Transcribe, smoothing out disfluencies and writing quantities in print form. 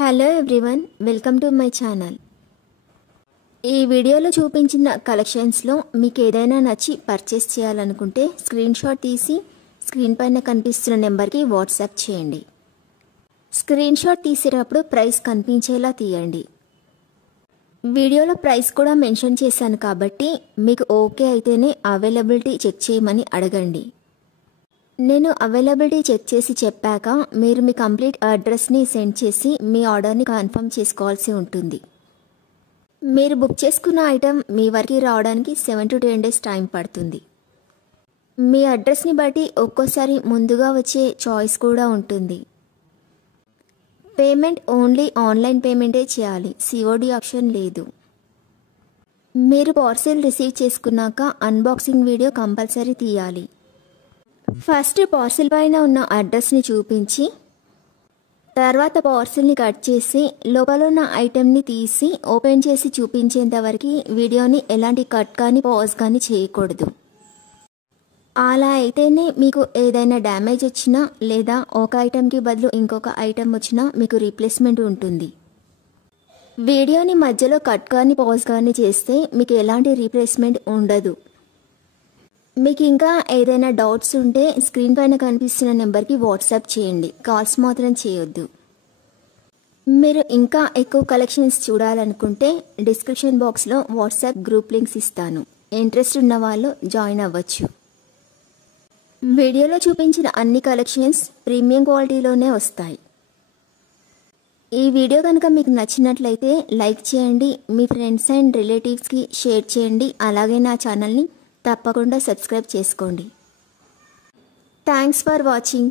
Hello everyone, welcome to my channel. ఈ వీడియోలో చూపించిన కలెక్షన్స్లో మీకు ఏదైనా నచ్చి పర్చేస్ చేయాలనుకుంటే స్క్రీన్ షాట్ తీసి స్క్రీన్ పైన కనిపిస్తున్న నెంబర్కి వాట్సాప్ చేయండి. స్క్రీన్ షాట్ తీసేటప్పుడు ప్రైస్ కనిపించేలా తీయండి. వీడియోలో ప్రైస్ కూడా మెన్షన్ చేశాను కాబట్టి మీకు ఓకే అయితేనే అవైలబిలిటీ చెక్ చేయమని అడగండి. నేను అవైలబిలిటీ చెక్ చేసి చెప్పాక మీరు మీ కంప్లీట్ అడ్రస్ని సెండ్ చేసి మీ ఆర్డర్ని కన్ఫర్మ్ చేసుకోవాల్సి ఉంటుంది. మీరు బుక్ చేసుకున్న ఐటెం మీ వరకు రావడానికి 7 to 10 days టైం పడుతుంది. మీ అడ్రస్ని బట్టి ఒక్కోసారి ముందుగా వచ్చే చాయిస్ కూడా ఉంటుంది. పేమెంట్ ఓన్లీ ఆన్లైన్ పేమెంటే చేయాలి, సిఓడి ఆప్షన్ లేదు. మీరు పార్సిల్ రిసీవ్ చేసుకున్నాక అన్బాక్సింగ్ వీడియో కంపల్సరీ తీయాలి. ఫస్ట్ పార్సిల్ పైన ఉన్న అడ్రస్ని చూపించి తర్వాత పార్సిల్ని కట్ చేసి లోపల ఉన్న ఐటెంని తీసి ఓపెన్ చేసి చూపించేంత వరకు వీడియోని ఎలాంటి కట్ కానీ పాజ్ కానీ చేయకూడదు. అలా అయితేనే మీకు ఏదైనా డ్యామేజ్ వచ్చినా లేదా ఒక ఐటెంకి బదులు ఇంకొక ఐటెం వచ్చినా మీకు రీప్లేస్మెంట్ ఉంటుంది. వీడియోని మధ్యలో కట్ కానీ పాజ్ కానీ చేస్తే మీకు ఎలాంటి రీప్లేస్మెంట్ ఉండదు. మీకు ఇంకా ఏదైనా డౌట్స్ ఉంటే స్క్రీన్ పైన కనిపిస్తున్న నెంబర్కి వాట్సాప్ చేయండి, కాల్స్ మాత్రం చేయొద్దు. మీరు ఇంకా ఎక్కువ కలెక్షన్స్ చూడాలనుకుంటే డిస్క్రిప్షన్ బాక్స్లో వాట్సాప్ గ్రూప్ లింక్స్ ఇస్తాను, ఇంట్రెస్ట్ ఉన్న వాళ్ళు జాయిన్ అవ్వచ్చు. వీడియోలో చూపించిన అన్ని కలెక్షన్స్ ప్రీమియం క్వాలిటీలోనే వస్తాయి. ఈ వీడియో కనుక మీకు నచ్చినట్లయితే లైక్ చేయండి, మీ ఫ్రెండ్స్ అండ్ రిలేటివ్స్కి షేర్ చేయండి. అలాగే నా ఛానల్ని తప్పకుండా సబ్స్క్రైబ్ చేసుకోండి. Thanks for watching.